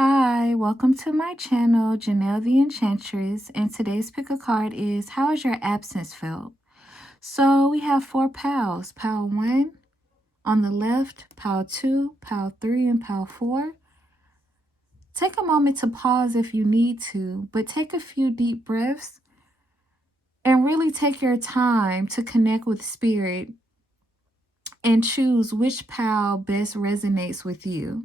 Hi, welcome to my channel, Janelle the Enchantress, and today's pick a card is How has your absence felt? So we have four pals, pal 1 on the left, pal 2, pal 3, and pal 4. Take a moment to pause if you need to, but take a few deep breaths and really take your time to connect with spirit and choose which pal best resonates with you.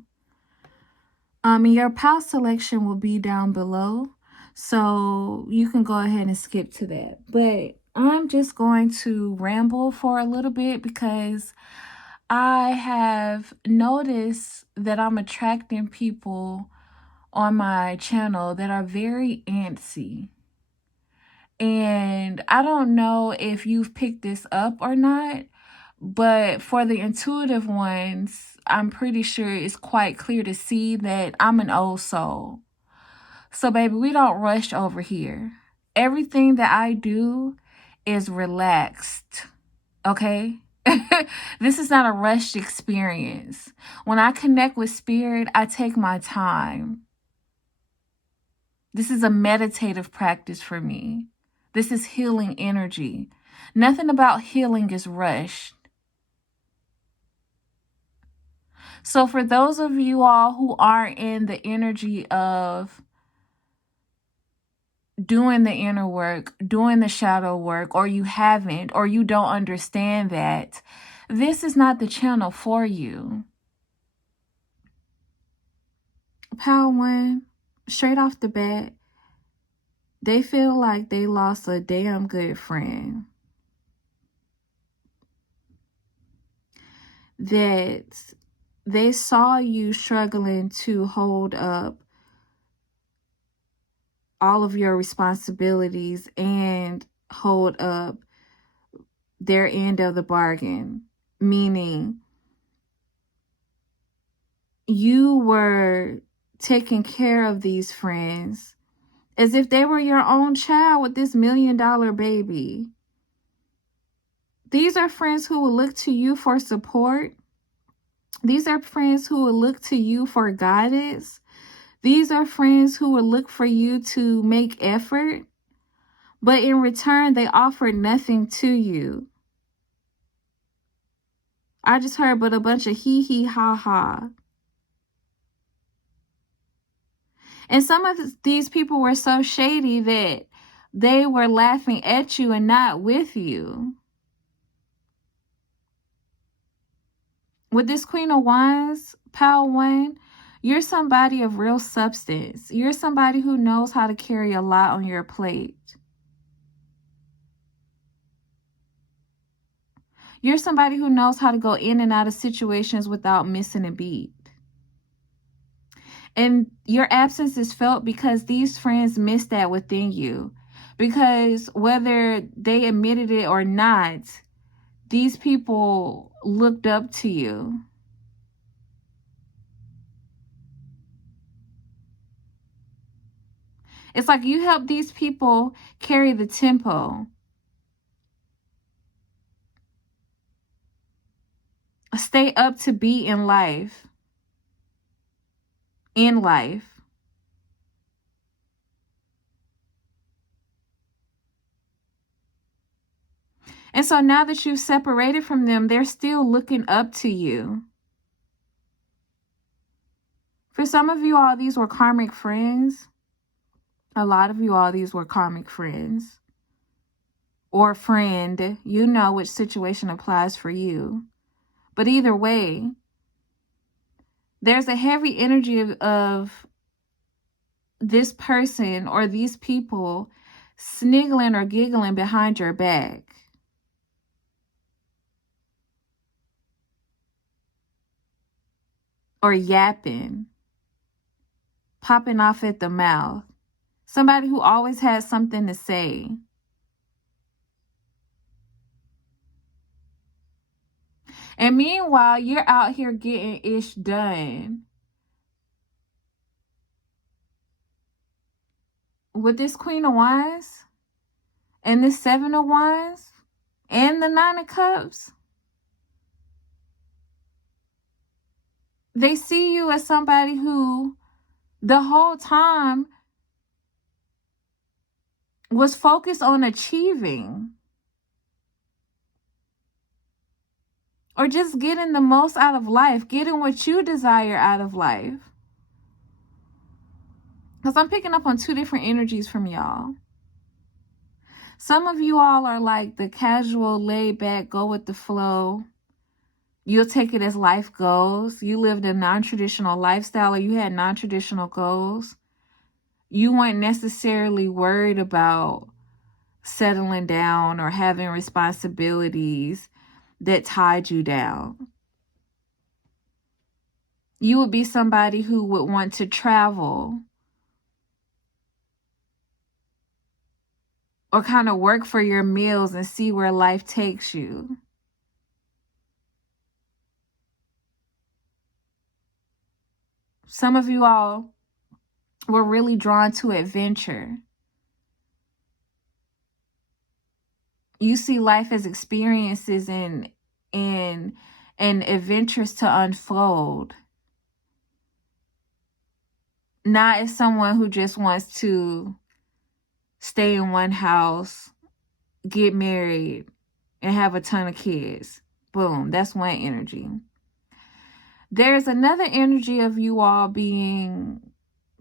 Your pal selection will be down below, so you can go ahead and skip to that. But I'm just going to ramble for a little bit because I have noticed that I'm attracting people on my channel that are very antsy. And I don't know if you've picked this up or not, but for the intuitive ones, I'm pretty sure it's quite clear to see that I'm an old soul. So, baby, we don't rush over here. Everything that I do is relaxed, okay? This is not a rushed experience. When I connect with spirit, I take my time. This is a meditative practice for me. This is healing energy. Nothing about healing is rushed. So for those of you all who are in the energy of doing the inner work, doing the shadow work, or you haven't, or you don't understand that, this is not the channel for you. Pal 1, straight off the bat, they feel like they lost a damn good friend. That they saw you struggling to hold up all of your responsibilities and hold up their end of the bargain, meaning you were taking care of these friends as if they were your own child with this $1 million baby. These are friends who will look to you for support. These are friends who will look to you for guidance. These are friends who will look for you to make effort, but in return, they offer nothing to you. I just heard but a bunch of hee hee ha ha. And some of these people were so shady that they were laughing at you and not with you. With this Queen of Wands, pal 1, you're somebody of real substance. You're somebody who knows how to carry a lot on your plate. You're somebody who knows how to go in and out of situations without missing a beat. And your absence is felt because these friends miss that within you. Because whether they admitted it or not, these people looked up to you. It's like you help these people carry the tempo. Stay up to beat in life. And so now that you've separated from them, they're still looking up to you. For some of you all, these were karmic friends. A lot of you all, these were karmic friends. Or friend. You know which situation applies for you. But either way, there's a heavy energy of this person or these people sniggling or giggling behind your back. Or yapping. Popping off at the mouth. Somebody who always has something to say. And meanwhile, you're out here getting ish done. With this Queen of Wands and this 7 of Wands and the 9 of Cups, they see you as somebody who the whole time was focused on achieving or just getting the most out of life, getting what you desire out of life. Because I'm picking up on two different energies from y'all. Some of you all are like the casual, laid back, go with the flow. You'll take it as life goes. You lived a non-traditional lifestyle, or you had non-traditional goals. You weren't necessarily worried about settling down or having responsibilities that tied you down. You would be somebody who would want to travel or kind of work for your meals and see where life takes you. Some of you all were really drawn to adventure. You see life as experiences and adventures to unfold. Not as someone who just wants to stay in one house, get married, and have a ton of kids. Boom, that's one energy. There's another energy of you all being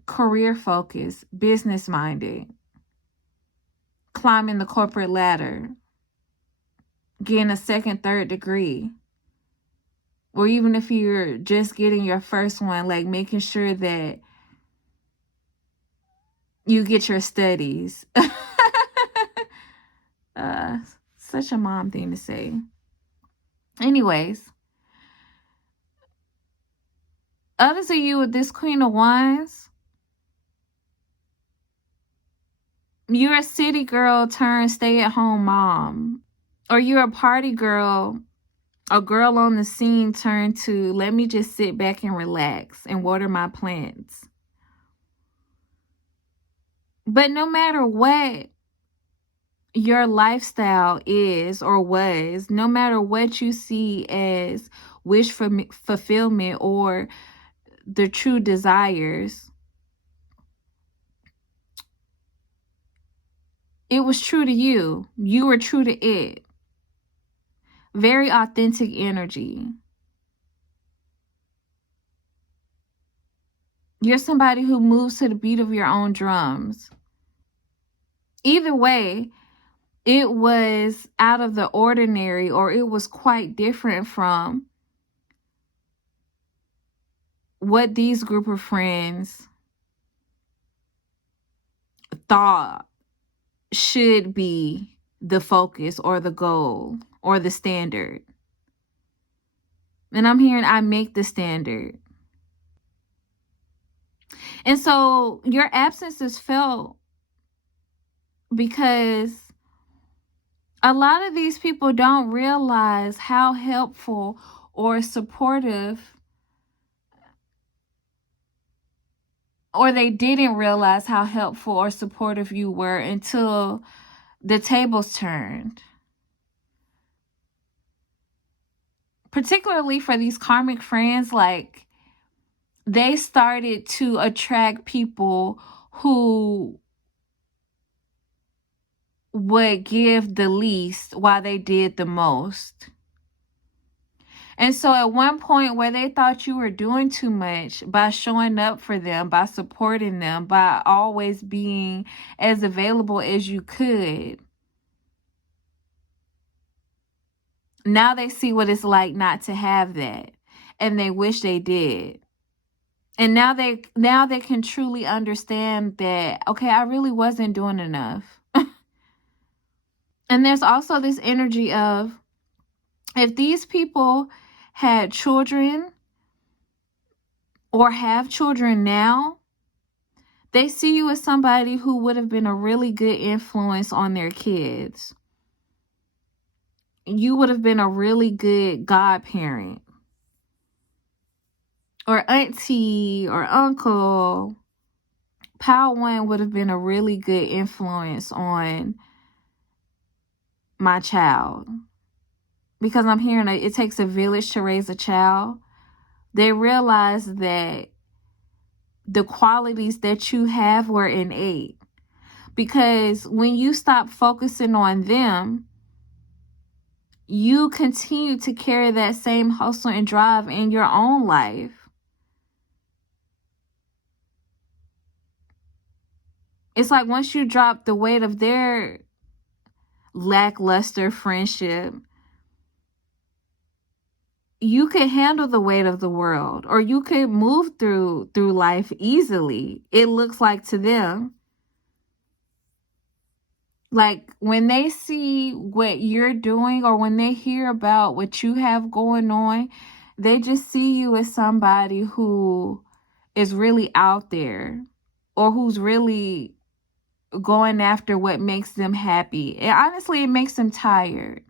career focused, business minded, climbing the corporate ladder, getting a second, third degree. Or even if you're just getting your first one, like making sure that you get your studies. Such a mom thing to say. Anyways, others of you with this Queen of Wands, you're a city girl turned stay-at-home mom. Or you're a party girl, a girl on the scene turned to let me just sit back and relax and water my plants. But no matter what your lifestyle is or was, no matter what you see as wish for fulfillment or the true desires, it was true to you. You were true to it. Very authentic energy. You're somebody who moves to the beat of your own drums. Either way, it was out of the ordinary, or it was quite different from what these group of friends thought should be the focus or the goal or the standard. And I'm hearing I make the standard. And so your absence is felt because a lot of these people don't realize how helpful or supportive, or they didn't realize how helpful or supportive you were until the tables turned. Particularly for these karmic friends, like they started to attract people who would give the least while they did the most. And so at one point where they thought you were doing too much by showing up for them, by supporting them, by always being as available as you could, now they see what it's like not to have that, and they wish they did. And now they can truly understand that, okay, I really wasn't doing enough. And there's also this energy of, if these people had children or have children now, they see you as somebody who would have been a really good influence on their kids. You would have been a really good godparent or auntie or uncle. Pal One would have been a really good influence on my child. Because I'm hearing it takes a village to raise a child. They realize that the qualities that you have were innate. Because when you stop focusing on them, you continue to carry that same hustle and drive in your own life. It's like once you drop the weight of their lackluster friendship, you could handle the weight of the world, or you could move through life easily, it looks like to them. Like when they see what you're doing, or when they hear about what you have going on, they just see you as somebody who is really out there, or who's really going after what makes them happy. And honestly, it makes them tired.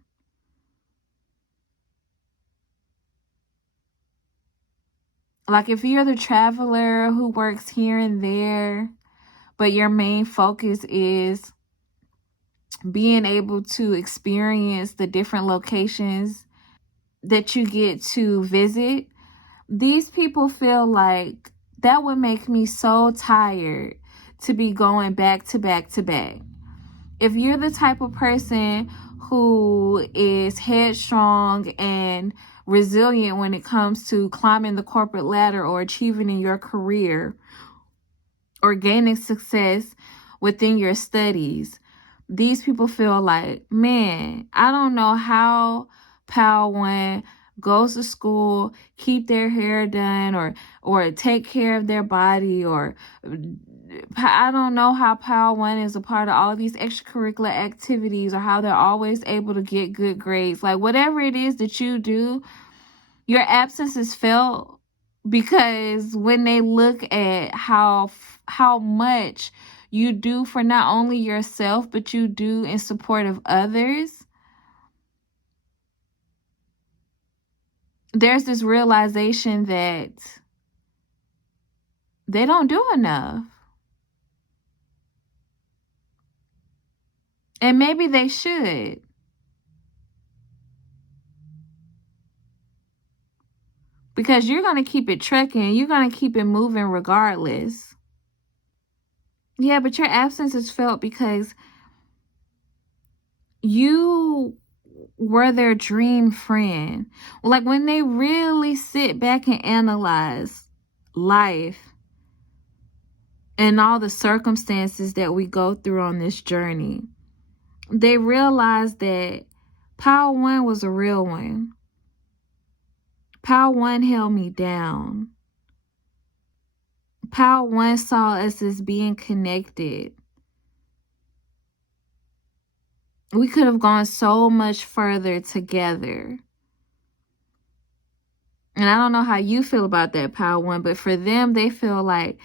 Like if you're the traveler who works here and there, but your main focus is being able to experience the different locations that you get to visit, these people feel like that would make me so tired to be going back to back to back. If you're the type of person who is headstrong and resilient when it comes to climbing the corporate ladder, or achieving in your career, or gaining success within your studies, these people feel like, man, I don't know how Pal One goes to school, keep their hair done, or take care of their body, or I don't know how Pal One is a part of all of these extracurricular activities, or how they're always able to get good grades. Like whatever it is that you do, your absence is felt, because when they look at how much you do for not only yourself, but you do in support of others, there's this realization that they don't do enough. And maybe they should. Because you're going to keep it trekking. You're going to keep it moving regardless. Yeah, but your absence is felt because you were their dream friend. Like when they really sit back and analyze life and all the circumstances that we go through on this journey, they realize that Pal One was a real one. Pal One held me down. Pal One saw us as being connected. We could have gone so much further together. And I don't know how you feel about that, Pal One, but for them, they feel like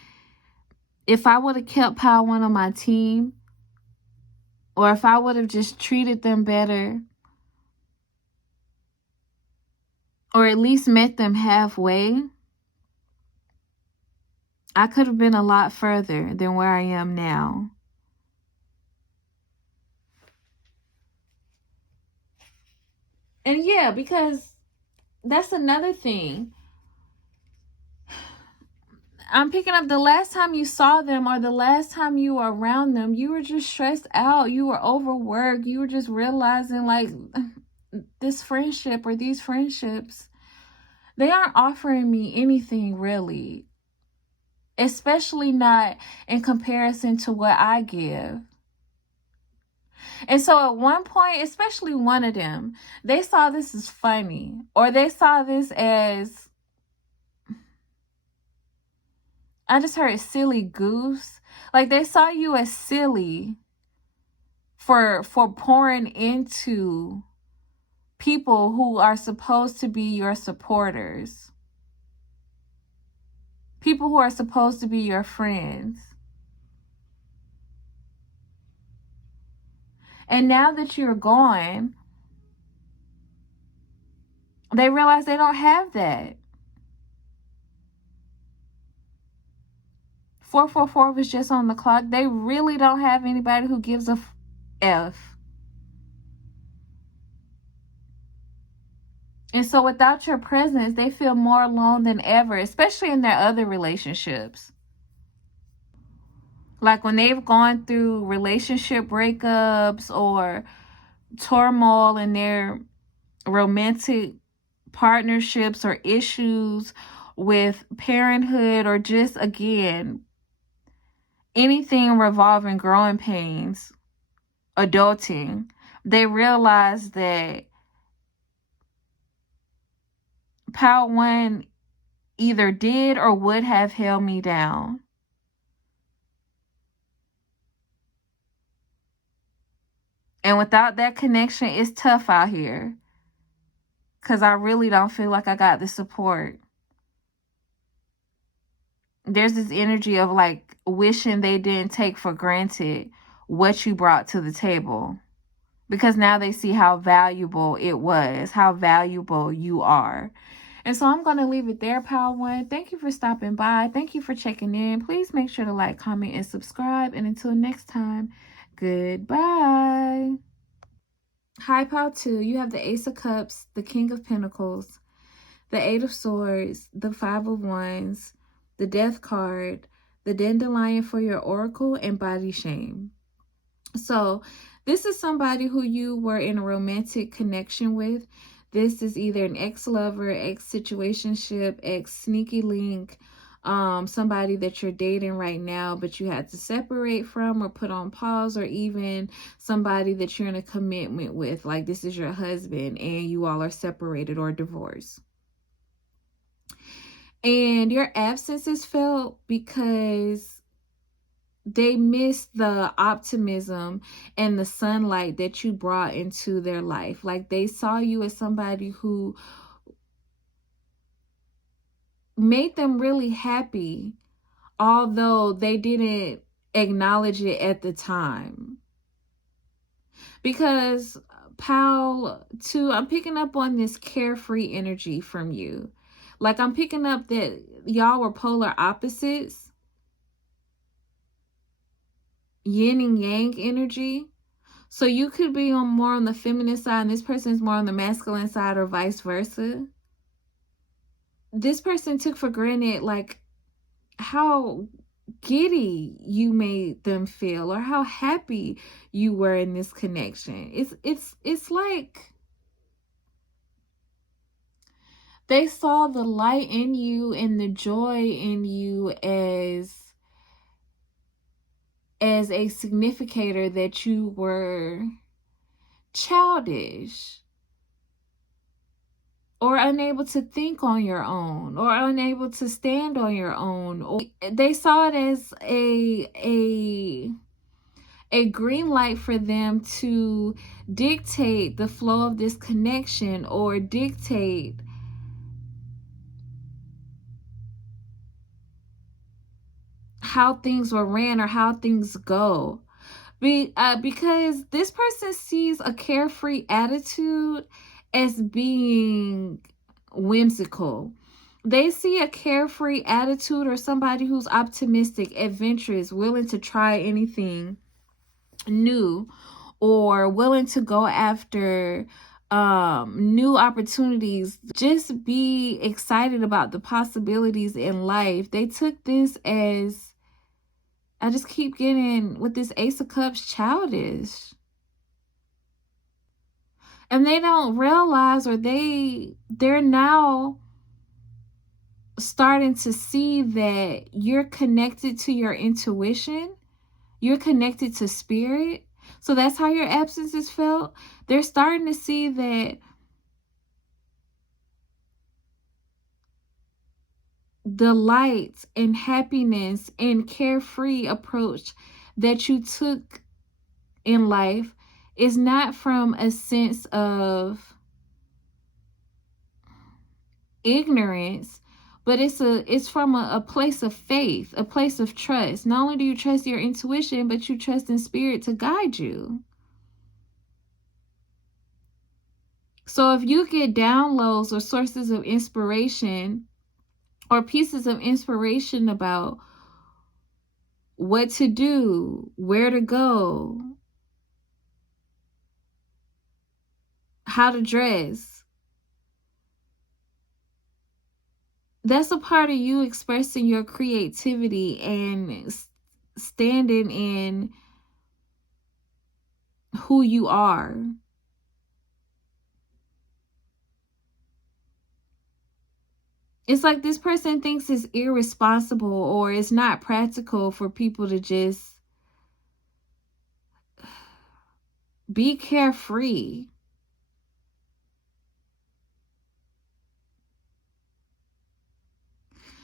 if I would have kept Pal One on my team, or if I would have just treated them better, or at least met them halfway, I could have been a lot further than where I am now. And yeah, because that's another thing. I'm picking up the last time you saw them, or the last time you were around them, you were just stressed out. You were overworked. You were just realizing like this friendship, or these friendships, they aren't offering me anything really. Especially not in comparison to what I give. And so at one point, especially one of them, they saw this as funny, or they saw this as, I just heard silly goose. Like they saw you as silly for pouring into people who are supposed to be your supporters. People who are supposed to be your friends. And now that you're gone, they realize they don't have that. 444 was just on the clock. They really don't have anybody who gives a F. And so without your presence, they feel more alone than ever, especially in their other relationships. Like when they've gone through relationship breakups or turmoil in their romantic partnerships or issues with parenthood, or just again anything revolving growing pains, adulting, they realize that Pile One either did or would have held me down. And without that connection, it's tough out here. Because I really don't feel like I got the support. There's this energy of like wishing they didn't take for granted what you brought to the table. Because now they see how valuable it was, how valuable you are. And so I'm going to leave it there, Pile One. Thank you for stopping by. Thank you for checking in. Please make sure to like, comment, and subscribe. And until next time, goodbye. Hi, Pile Two. You have the Ace of Cups, the King of Pentacles, the Eight of Swords, the Five of Wands, the Death card, the Dandelion for your Oracle, and Body Shame. So this is somebody who you were in a romantic connection with. This is either an ex-lover, ex-situationship, ex-sneaky link, somebody that you're dating right now, but you had to separate from or put on pause, or even somebody that you're in a commitment with, like this is your husband and you all are separated or divorced. And your absence is felt because they missed the optimism and the sunlight that you brought into their life. Like they saw you as somebody who made them really happy, although they didn't acknowledge it at the time. Because Pal 2, I'm picking up on this carefree energy from you. Like I'm picking up that y'all were polar opposites. Yin and yang energy. So you could be on more on the feminine side and this person is more on the masculine side, or vice versa. This person took for granted like how giddy you made them feel, or how happy you were in this connection. It's like they saw the light in you and the joy in you as a significator that you were childish, or unable to think on your own, or unable to stand on your own. Or they saw it as a green light for them to dictate the flow of this connection, or dictate how things were ran or how things go. Because this person sees a carefree attitude as being whimsical. They see a carefree attitude or somebody who's optimistic, adventurous, willing to try anything new, or willing to go after new opportunities, just be excited about the possibilities in life. They took this as, I just keep getting with this Ace of Cups, childish. And they don't realize, or they're now starting to see that you're connected to your intuition. You're connected to spirit. So that's how your absence is felt. They're starting to see that the light and happiness and carefree approach that you took in life is not from a sense of ignorance, but it's from a place of faith, a place of trust. Not only do you trust your intuition, but you trust in spirit to guide you. So if you get downloads or sources of inspiration or pieces of inspiration about what to do, where to go, how to dress, that's a part of you expressing your creativity and standing in who you are. It's like this person thinks it's irresponsible or it's not practical for people to just be carefree.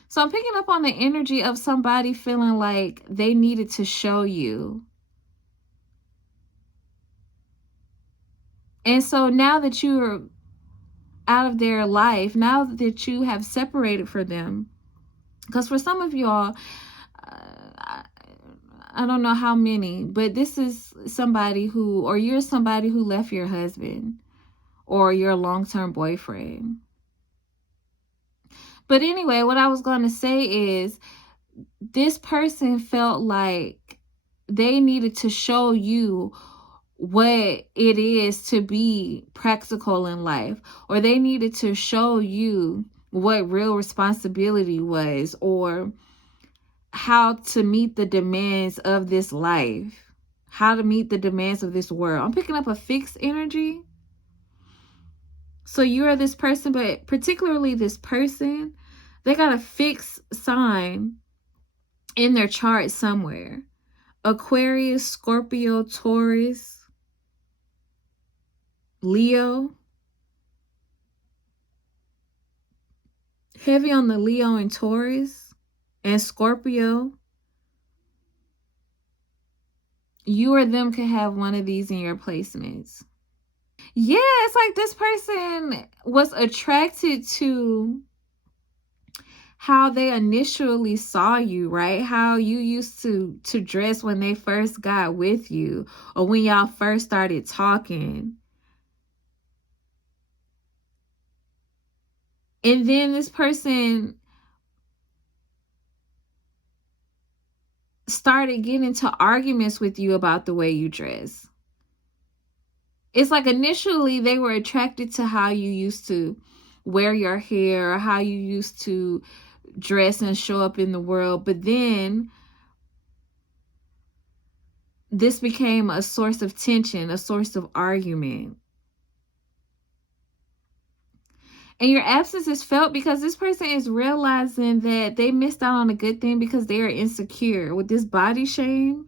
So I'm picking up on the energy of somebody feeling like they needed to show you. And so now that you're out of their life, now that you have separated from them, because for some of y'all, I don't know how many, but this is somebody who, or you're somebody who left your husband or your long-term boyfriend. But anyway, what I was going to say is this person felt like they needed to show you what it is to be practical in life, or they needed to show you what real responsibility was, or how to meet the demands of this life, how to meet the demands of this world. I'm picking up a fixed energy. So you are this person, but particularly this person, they got a fixed sign in their chart somewhere. Aquarius, Scorpio, Taurus, Leo. Heavy on the Leo and Taurus and Scorpio. You or them could have one of these in your placements. Yeah, it's like this person was attracted to how they initially saw you, right? How you used to dress when they first got with you, or when y'all first started talking. And then this person started getting into arguments with you about the way you dress. It's like initially they were attracted to how you used to wear your hair, or how you used to dress and show up in the world. But then this became a source of tension, a source of argument. And your absence is felt because this person is realizing that they missed out on a good thing because they are insecure with this body shame.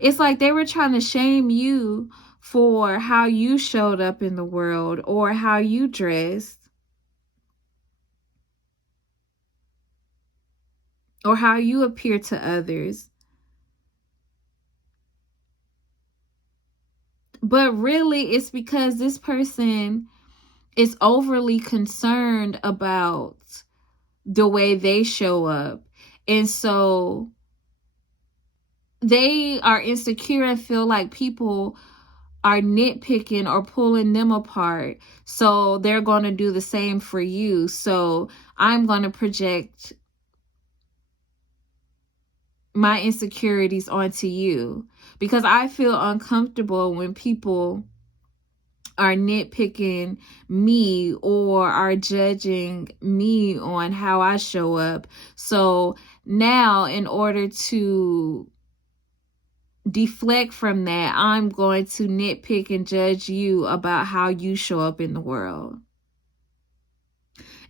It's like they were trying to shame you for how you showed up in the world or how you dressed or how you appear to others. But really, it's because this person is overly concerned about the way they show up. And so they are insecure and feel like people are nitpicking or pulling them apart. So they're going to do the same for you. So I'm going to project my insecurities onto you because I feel uncomfortable when people are nitpicking me or are judging me on how I show up. So now, in order to deflect from that, I'm going to nitpick and judge you about how you show up in the world.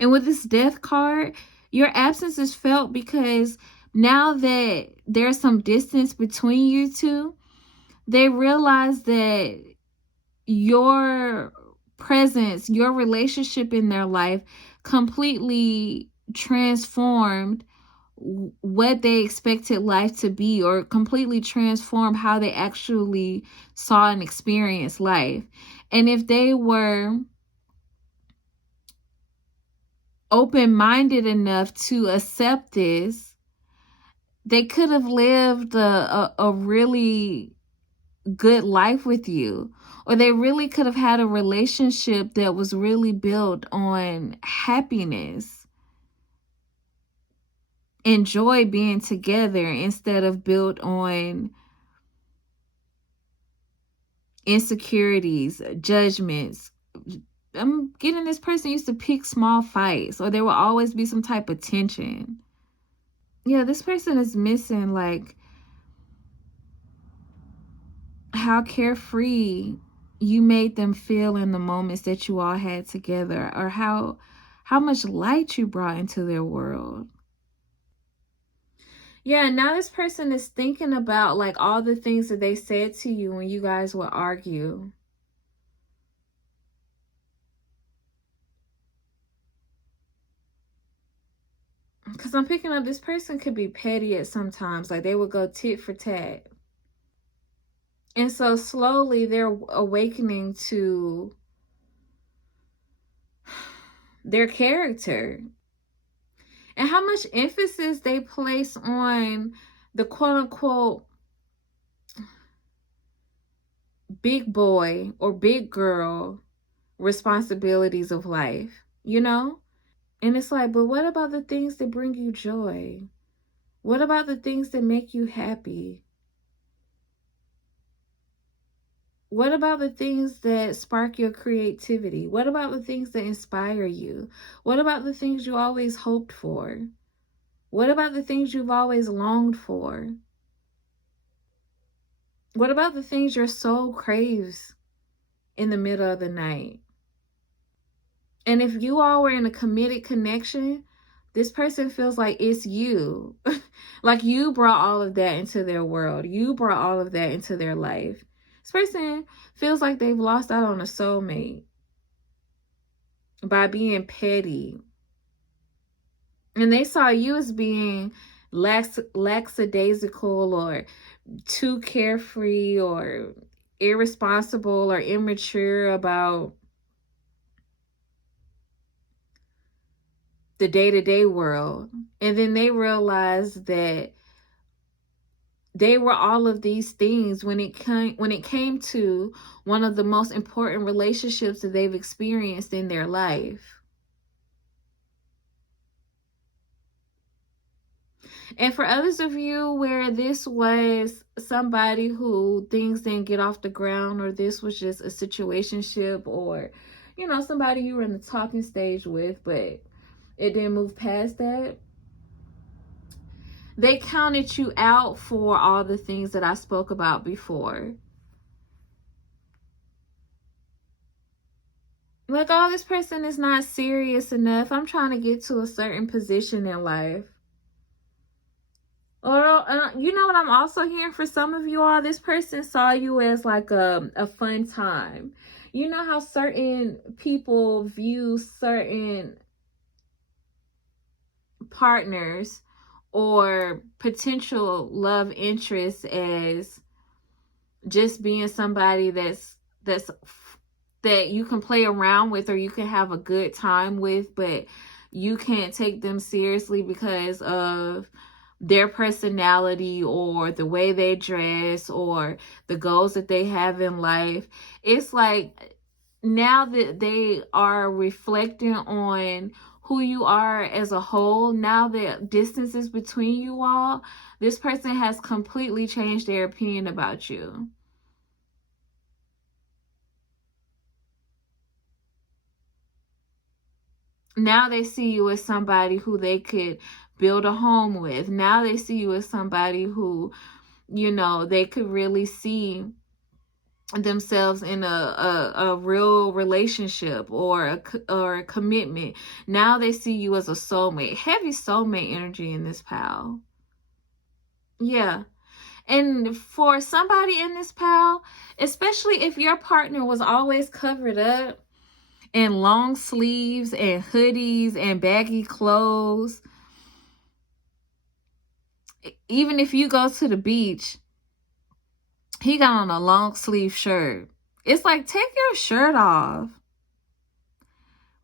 And with this death card, your absence is felt because now that there's some distance between you two, they realize that your presence, your relationship in their life completely transformed what they expected life to be, or completely transformed how they actually saw and experienced life. And if they were open-minded enough to accept this, they could have lived a really good life with you, or they really could have had a relationship that was really built on happiness and joy being together instead of built on insecurities, judgments. I'm getting this person used to pick small fights, or there will always be some type of tension. Yeah, this person is missing like how carefree you made them feel in the moments that you all had together, or how much light you brought into their world. Yeah, now this person is thinking about like all the things that they said to you when you guys would argue. Because I'm picking up this person could be petty at sometimes. Like they would go tit for tat. And so slowly they're awakening to their character and how much emphasis they place on the quote unquote big boy or big girl responsibilities of life, you know? And it's like, but what about the things that bring you joy? What about the things that make you happy? What about the things that spark your creativity? What about the things that inspire you? What about the things you always hoped for? What about the things you've always longed for? What about the things your soul craves in the middle of the night? And if you all were in a committed connection, this person feels like it's you. Like you brought all of that into their world. You brought all of that into their life. This person feels like they've lost out on a soulmate by being petty. And they saw you as being lackadaisical or too carefree or irresponsible or immature about the day-to-day world. And then they realized that they were all of these things when it came to one of the most important relationships that they've experienced in their life. And for others of you where this was somebody who things didn't get off the ground, or this was just a situationship, or somebody you were in the talking stage with but it didn't move past that, they counted you out for all the things that I spoke about before. Like, oh, this person is not serious enough. I'm trying to get to a certain position in life. Or, you know what I'm also hearing for some of you all? This person saw you as like a fun time. You know how certain people view certain partners or potential love interests as just being somebody that you can play around with or you can have a good time with, but you can't take them seriously because of their personality or the way they dress or the goals that they have in life. It's like now that they are reflecting on who you are as a whole, now that distance is between you all, this person has completely changed their opinion about you. Now they see you as somebody who they could build a home with. Now they see you as somebody who, they could really see themselves in a real relationship or a commitment. Now they see you as a soulmate. Heavy soulmate energy in this pal. Yeah. And for somebody in this pal, especially if your partner was always covered up in long sleeves and hoodies and baggy clothes, even if you go to the beach, he got on a long sleeve shirt. It's like, take your shirt off.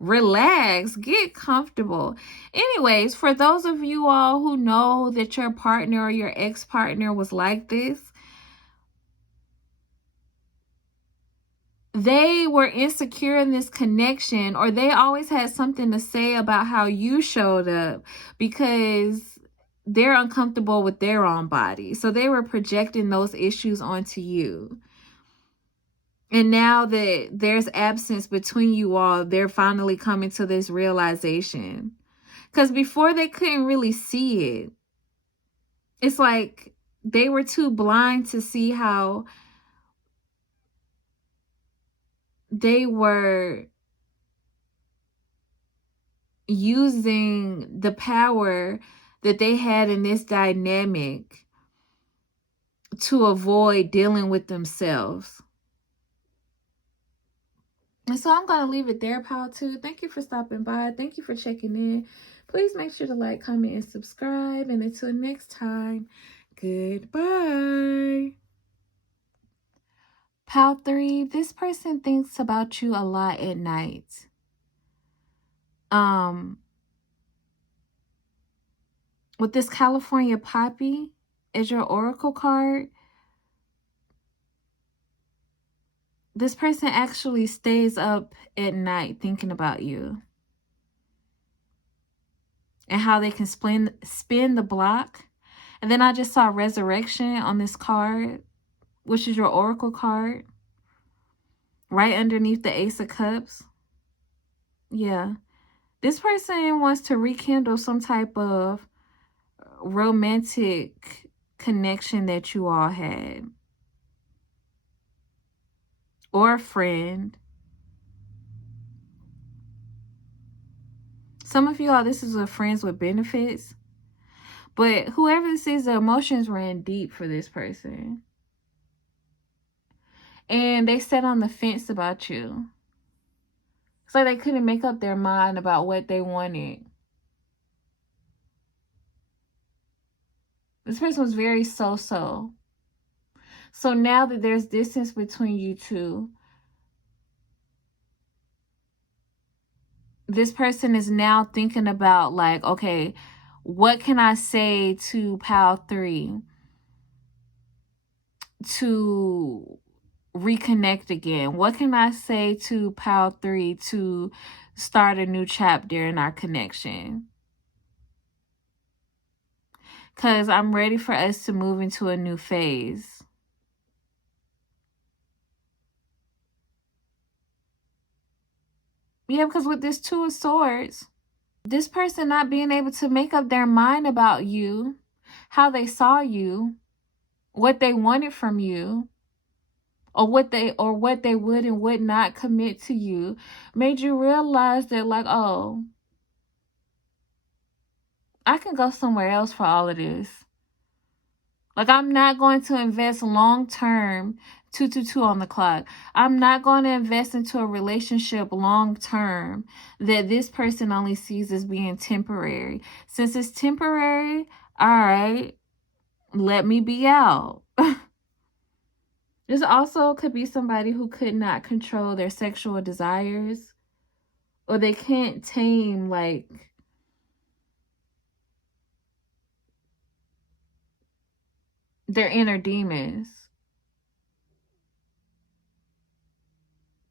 Relax, get comfortable. Anyways, for those of you all who know that your partner or your ex-partner was like this, they were insecure in this connection, or they always had something to say about how you showed up because they're uncomfortable with their own body. So they were projecting those issues onto you. And now that there's absence between you all, they're finally coming to this realization. Because before they couldn't really see it. It's like they were too blind to see how they were using the power that they had in this dynamic to avoid dealing with themselves. And so I'm going to leave it there, pal, too. Thank you for stopping by. Thank you for checking in. Please make sure to like, comment, and subscribe. And until next time, goodbye. Pal 3, this person thinks about you a lot at night. With this California Poppy as your oracle card, this person actually stays up at night thinking about you and how they can spin the block. And then I just saw resurrection on this card, which is your oracle card, right underneath the Ace of Cups. Yeah. This person wants to rekindle some type of romantic connection that you all had, or a friend. Some of you all, this is a friends with benefits, but whoever this is, the emotions ran deep for this person, and they sat on the fence about you. It's like they couldn't make up their mind about what they wanted. This person was very so-so. So now that there's distance between you two, this person is now thinking about, like, okay, what can I say to Pal 3 to reconnect again? What can I say to Pal 3 to start a new chapter in our connection? Because I'm ready for us to move into a new phase. Yeah, because with this Two of Swords, this person not being able to make up their mind about you, how they saw you, what they wanted from you, or what they would and would not commit to you, made you realize that, like, oh, I can go somewhere else for all of this. Like, I'm not going to invest long-term, 222 on the clock. I'm not going to invest into a relationship long-term that this person only sees as being temporary. Since it's temporary, all right, let me be out. This also could be somebody who could not control their sexual desires, or they can't tame, like, their inner demons.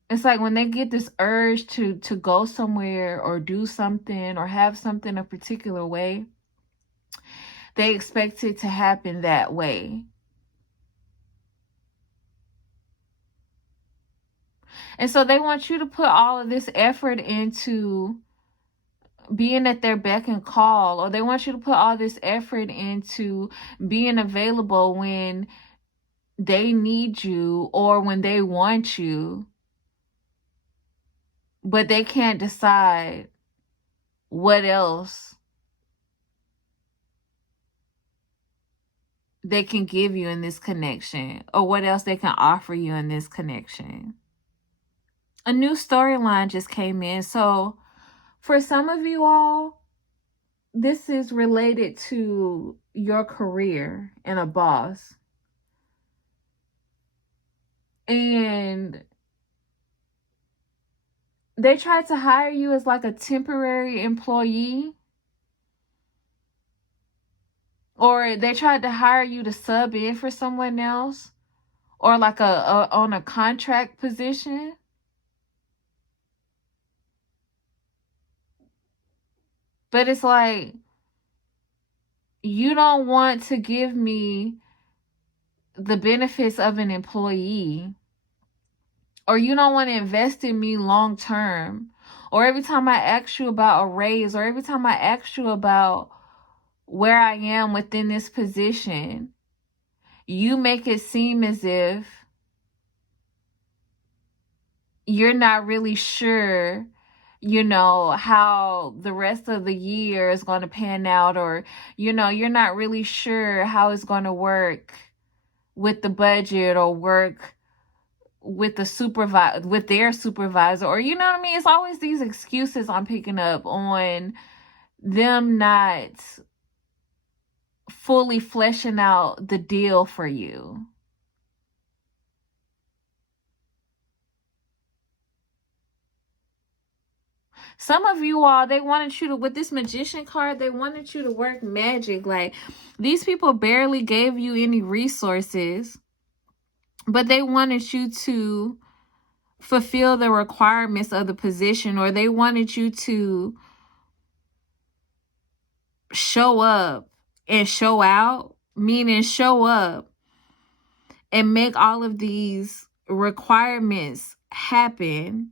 It's like when they get this urge to go somewhere or do something or have something a particular way, they expect it to happen that way. And so they want you to put all of this effort into being at their beck and call, or they want you to put all this effort into being available when they need you or when they want you, but they can't decide what else they can give you in this connection, or what else they can offer you in this connection. A new storyline just came in. So for some of you all, this is related to your career and a boss. And they tried to hire you as like a temporary employee, or they tried to hire you to sub in for someone else, or like on a contract position. But it's like, you don't want to give me the benefits of an employee, or you don't want to invest in me long term, or every time I ask you about a raise, or every time I ask you about where I am within this position, you make it seem as if you're not really sure, how the rest of the year is going to pan out, or, you're not really sure how it's going to work with the budget or work with with their supervisor, or you know what I mean? It's always these excuses I'm picking up on them not fully fleshing out the deal for you. Some of you all, they wanted you to, with this magician card, they wanted you to work magic. Like, these people barely gave you any resources, but they wanted you to fulfill the requirements of the position, or they wanted you to show up and show out, meaning show up and make all of these requirements happen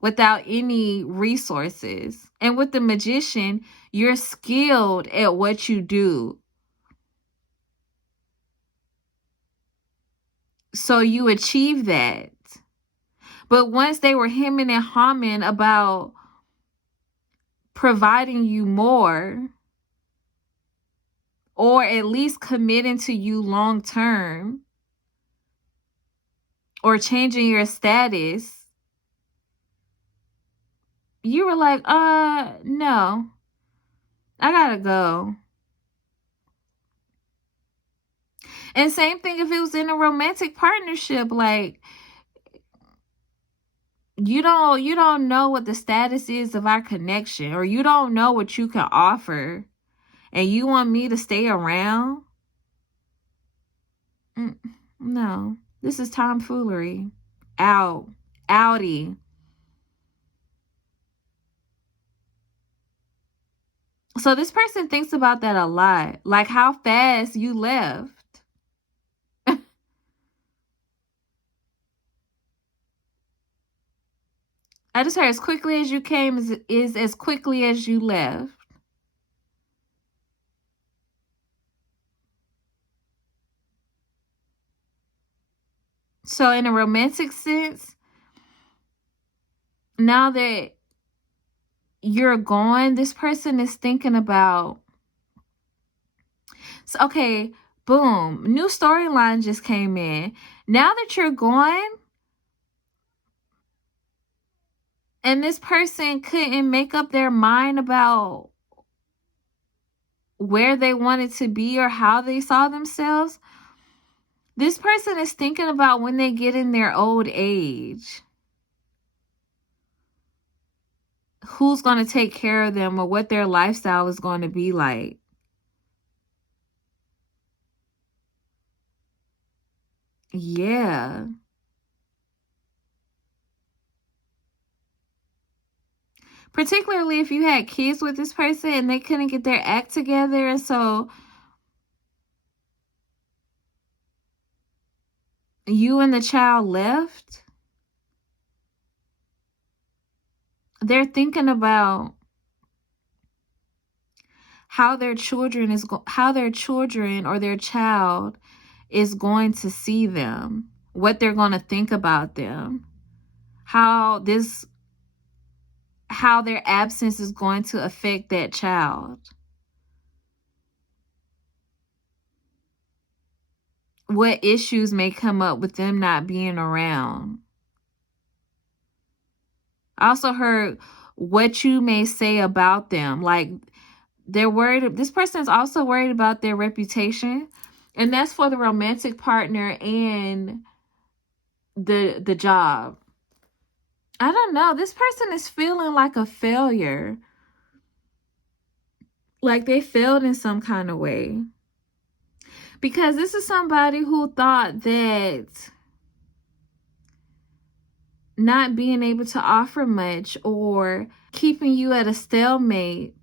without any resources. And with the magician, you're skilled at what you do. So you achieve that. But once they were hemming and hawing about providing you more, or at least committing to you long term, or changing your status, you were like, no, I gotta go. And same thing if it was in a romantic partnership, like, you don't know what the status is of our connection, or you don't know what you can offer, and you want me to stay around? No, this is tomfoolery. Outie. So this person thinks about that a lot, like how fast you left. I just heard as quickly as you came is as quickly as you left. So in a romantic sense, now that you're gone, this person is thinking about, so, okay, boom, new storyline just came in. Now that you're gone, and this person couldn't make up their mind about where they wanted to be or how they saw themselves, this person is thinking about when they get in their old age, who's going to take care of them or what their lifestyle is going to be like. Yeah. Particularly if you had kids with this person and they couldn't get their act together, and so you and the child left. They're thinking about how their children or their child is going to see them, what they're going to think about them, how their absence is going to affect that child, what issues may come up with them not being around. I also heard what you may say about them. Like, they're worried. This person is also worried about their reputation. And that's for the romantic partner and the job. I don't know. This person is feeling like a failure. Like they failed in some kind of way. Because this is somebody who thought that not being able to offer much or keeping you at a stalemate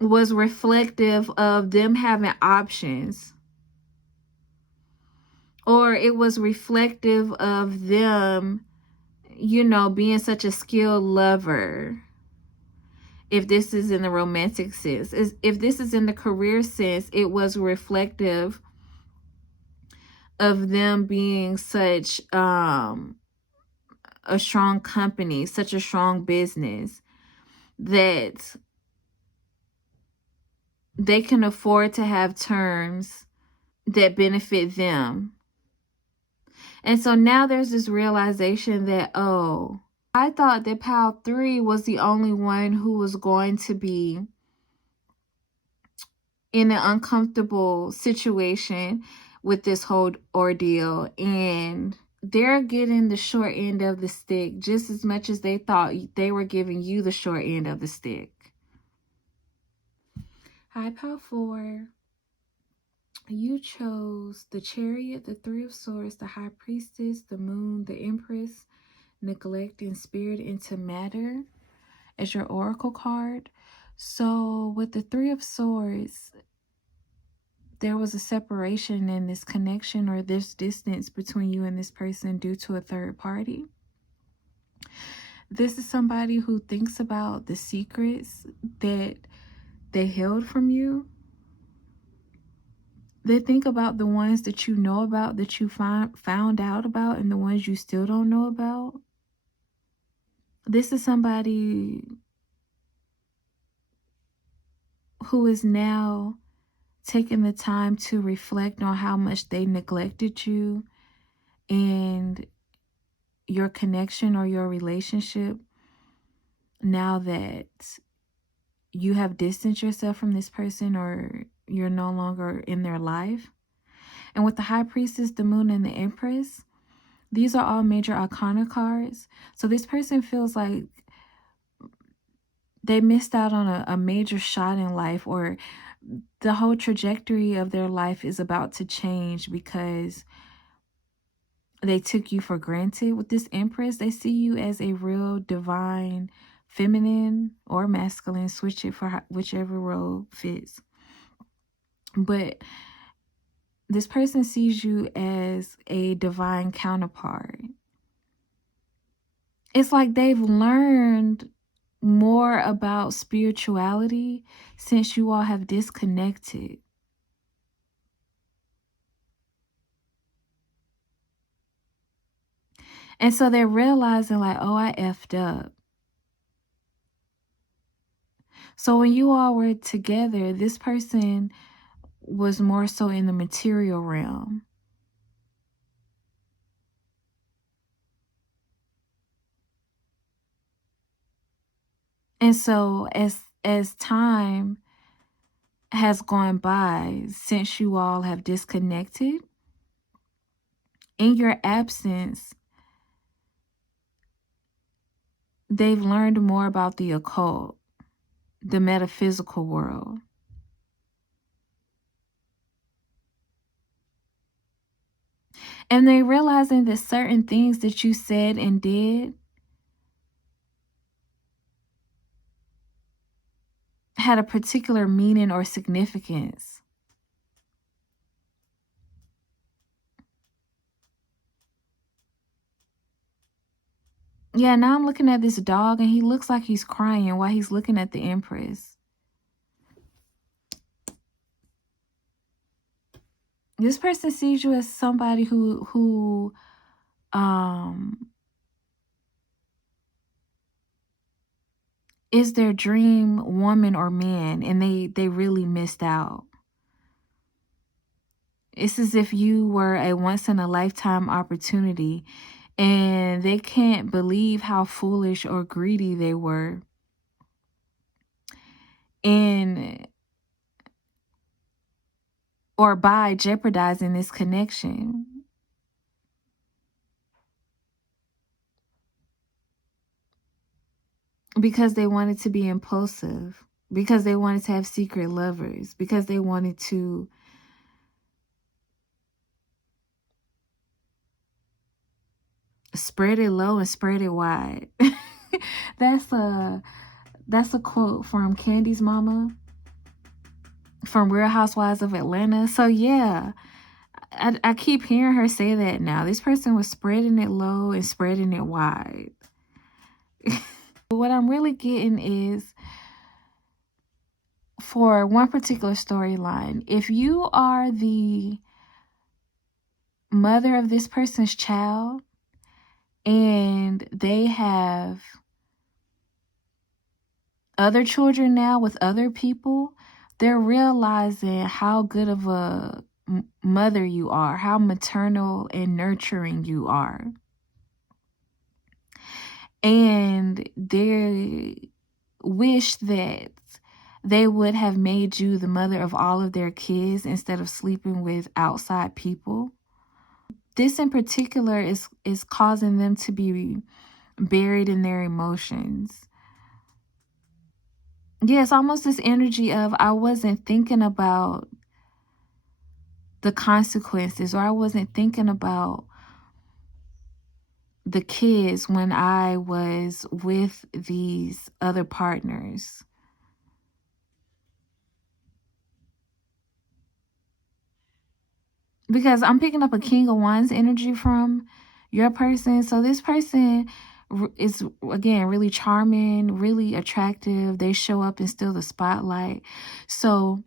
was reflective of them having options, or it was reflective of them, being such a skilled lover If this is in the romantic sense, if this is in the career sense, it was reflective of them being such a strong company, such a strong business, that they can afford to have terms that benefit them. And so now there's this realization that, oh, I thought that pile 3 was the only one who was going to be in an uncomfortable situation with this whole ordeal, and they're getting the short end of the stick just as much as they thought they were giving you the short end of the stick. Hi, pile 4. You chose the Chariot, the Three of Swords, the High Priestess, the Moon, the Empress, Neglect and Spirit into Matter as your oracle card. So with the Three of Swords, there was a separation in this connection or this distance between you and this person due to a third party. This is somebody who thinks about the secrets that they held from you. They think about the ones that you know about, that you found out about, and the ones you still don't know about. This is somebody who is now taking the time to reflect on how much they neglected you and your connection or your relationship now that you have distanced yourself from this person or you're no longer in their life. And with the High Priestess, the Moon, and the Empress, these are all major arcana cards. So this person feels like they missed out on a major shot in life, or the whole trajectory of their life is about to change because they took you for granted. With this Empress, they see you as a real divine feminine or masculine. Switch it for whichever role fits. But this person sees you as a divine counterpart. It's like they've learned more about spirituality since you all have disconnected. And so they're realizing like, oh, I effed up. So when you all were together, this person was more so in the material realm. And so as time has gone by since you all have disconnected, in your absence, they've learned more about the occult, the metaphysical world. And they're realizing that certain things that you said and did had a particular meaning or significance. Yeah, now I'm looking at this dog and he looks like he's crying while he's looking at the Empress. This person sees you as somebody who is their dream woman or man, and they really missed out. It's as if you were a once-in-a-lifetime opportunity, and they can't believe how foolish or greedy they were in or by jeopardizing this connection. Because they wanted to be impulsive, because they wanted to have secret lovers, because they wanted to spread it low and spread it wide. That's a quote from Candy's mama from Real Housewives of Atlanta. So yeah, I keep hearing her say that now. This person was spreading it low and spreading it wide. What I'm really getting is for one particular storyline, if you are the mother of this person's child and they have other children now with other people, they're realizing how good of a mother you are, how maternal and nurturing you are. And they wish that they would have made you the mother of all of their kids instead of sleeping with outside people. This in particular is causing them to be buried in their emotions. Yeah, it's almost this energy of I wasn't thinking about the consequences, or I wasn't thinking about the kids when I was with these other partners. Because I'm picking up a King of Wands energy from your person. So this person is, again, really charming, really attractive. They show up and steal the spotlight. So,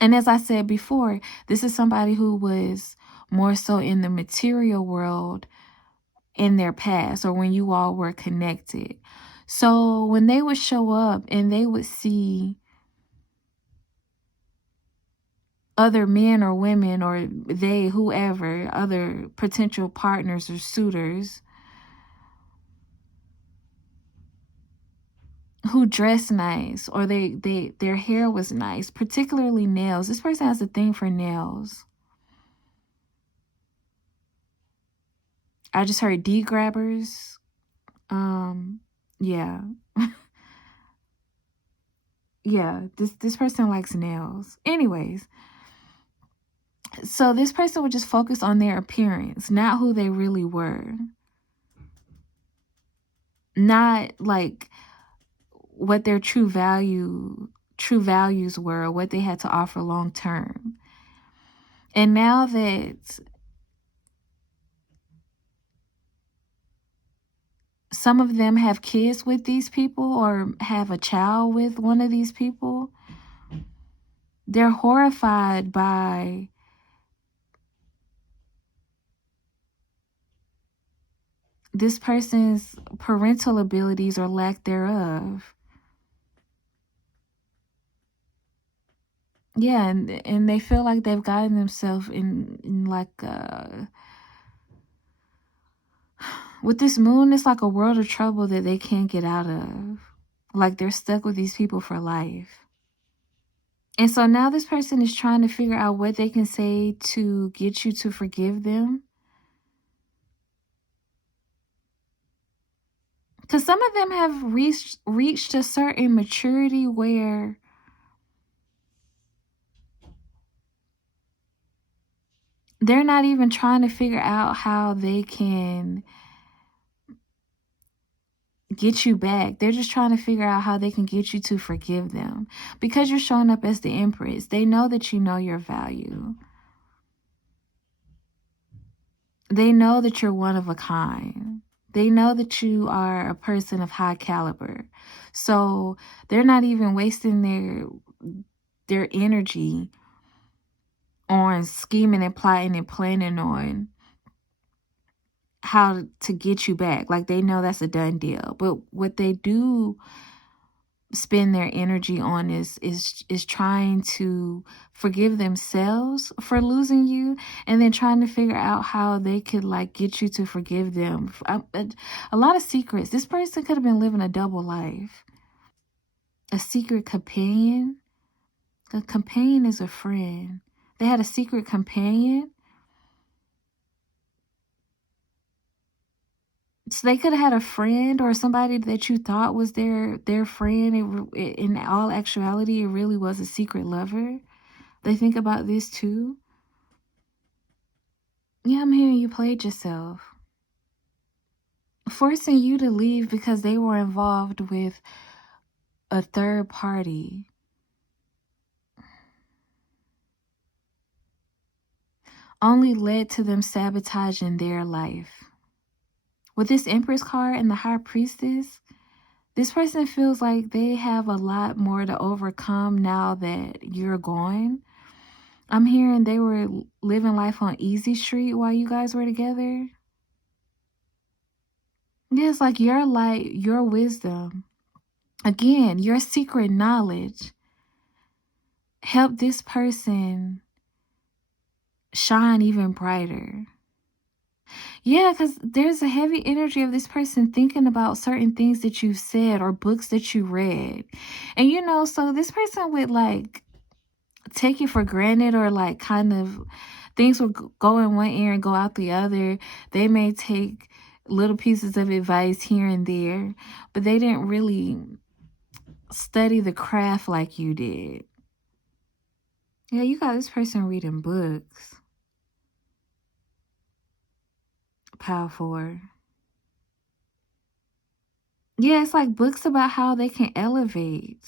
and as I said before, this is somebody who was more so in the material world in their past, or when you all were connected. So when they would show up and they would see other men or women, or they, whoever, other potential partners or suitors who dress nice, or their hair was nice, particularly nails. This person has a thing for nails. I just heard D grabbers. Yeah. Yeah, this person likes nails. Anyways, so this person would just focus on their appearance, not who they really were. Not like what their true values were, or what they had to offer long term. And now that some of them have kids with these people, or have a child with one of these people, they're horrified by this person's parental abilities or lack thereof. Yeah, and they feel like they've gotten themselves in like with this moon, it's like a world of trouble that they can't get out of. Like they're stuck with these people for life. And so now this person is trying to figure out what they can say to get you to forgive them. Because some of them have reached a certain maturity where they're not even trying to figure out how they can get you back. They're just trying to figure out how they can get you to forgive them. Because you're showing up as the Empress, they know that you know your value. They know that you're one of a kind. They know that you are a person of high caliber. So they're not even wasting their energy on scheming and plotting and planning on how to get you back. Like they know that's a done deal. But what they do spend their energy on is trying to forgive themselves for losing you, and then trying to figure out how they could like get you to forgive them. A lot of secrets. This person could have been living a double life. A secret companion. A companion is a friend. They had a secret companion. So they could have had a friend or somebody that you thought was their friend. In all actuality, it really was a secret lover. They think about this too. Yeah, I'm hearing you played yourself. Forcing you to leave because they were involved with a third party. Only led to them sabotaging their life. With this Empress card and the High Priestess, This person feels like they have a lot more to overcome now that you're gone. I'm hearing they were living life on Easy Street while you guys were together. Yeah, it's like your light, your wisdom, again, your secret knowledge helped this person shine even brighter. Yeah, because there's a heavy energy of this person thinking about certain things that you've said or books that you read. And so this person would like take it for granted, or like kind of things will go in one ear and go out the other. They may take little pieces of advice here and there, but they didn't really study the craft like you did. Yeah, you got this person reading books. Powerful. Yeah, it's like books about how they can elevate.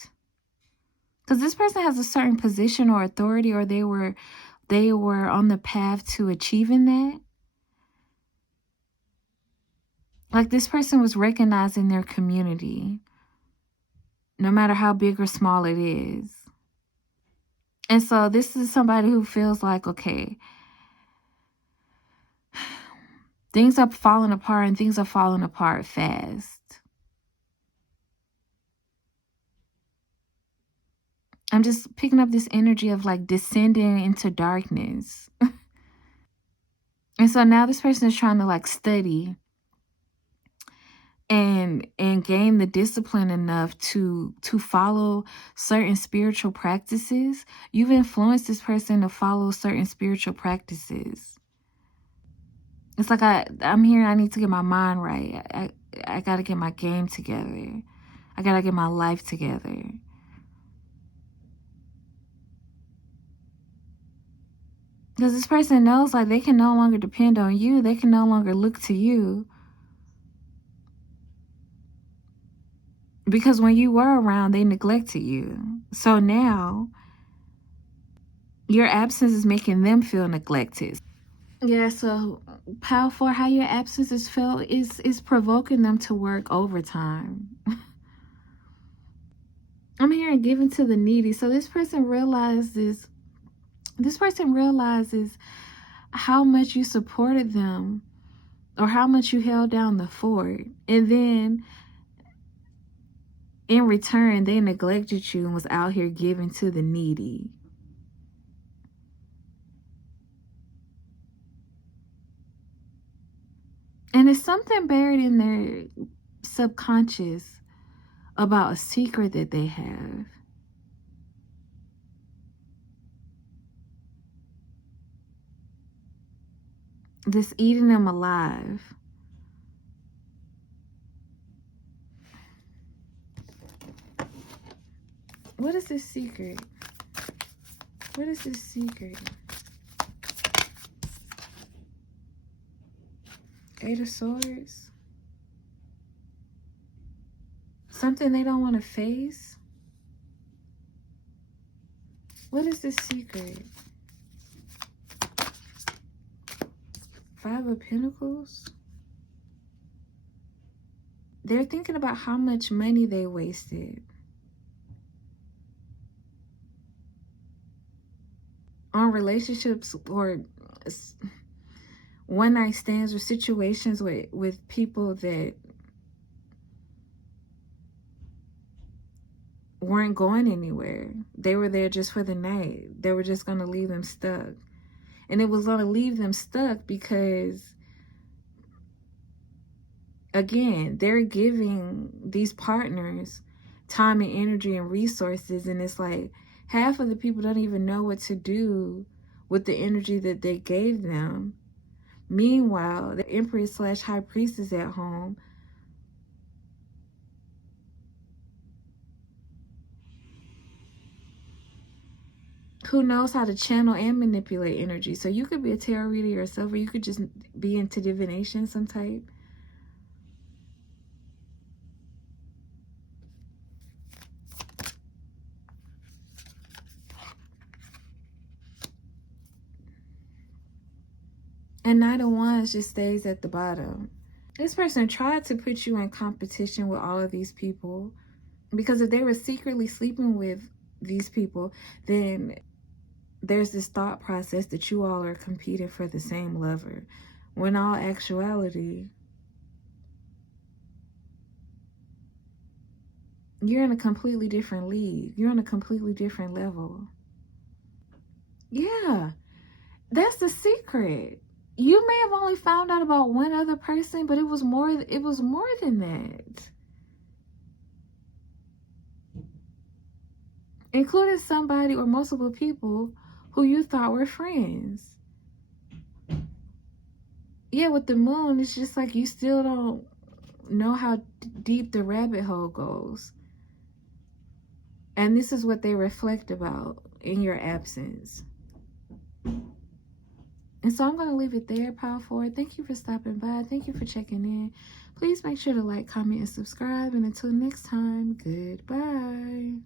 Because this person has a certain position or authority, or they were on the path to achieving that. Like this person was recognizing their community, no matter how big or small it is. And so this is somebody who feels like, okay, things are falling apart, and things are falling apart fast. I'm just picking up this energy of like descending into darkness. And so now this person is trying to like study and gain the discipline enough to follow certain spiritual practices. You've influenced this person to follow certain spiritual practices. It's like I'm here, I need to get my mind right. I got to get my game together. I got to get my life together. Because this person knows like they can no longer depend on you. They can no longer look to you. Because when you were around, they neglected you. So now your absence is making them feel neglected. Yeah, so powerful, how your absence is felt is provoking them to work overtime. I'm hearing giving to the needy. So this person realizes how much you supported them, or how much you held down the fort. And then in return, they neglected you and was out here giving to the needy. And it's something buried in their subconscious about a secret that they have. This eating them alive. What is this secret? What is this secret? Eight of Swords. Something they don't want to face. What is this secret? Five of Pentacles. They're thinking about how much money they wasted on relationships or one night stands or situations with people that weren't going anywhere. They were there just for the night. They were just going to leave them stuck. And it was going to leave them stuck because, again, they're giving these partners time and energy and resources. And it's like half of the people don't even know what to do with the energy that they gave them. Meanwhile, the Empress / High Priestess at home, who knows how to channel and manipulate energy. So you could be a tarot reader yourself, or you could just be into divination some type. And Knight of Wands just stays at the bottom. This person tried to put you in competition with all of these people, because if they were secretly sleeping with these people, then there's this thought process that you all are competing for the same lover, when all actuality, you're in a completely different league. You're on a completely different level. Yeah, that's the secret. You may have only found out about one other person, but it was more than that. Including somebody or multiple people who you thought were friends. Yeah, with the moon, it's just like you still don't know how deep the rabbit hole goes. And this is what they reflect about in your absence. And so I'm going to leave it there, Pile 4. Thank you for stopping by. Thank you for checking in. Please make sure to like, comment, and subscribe. And until next time, goodbye.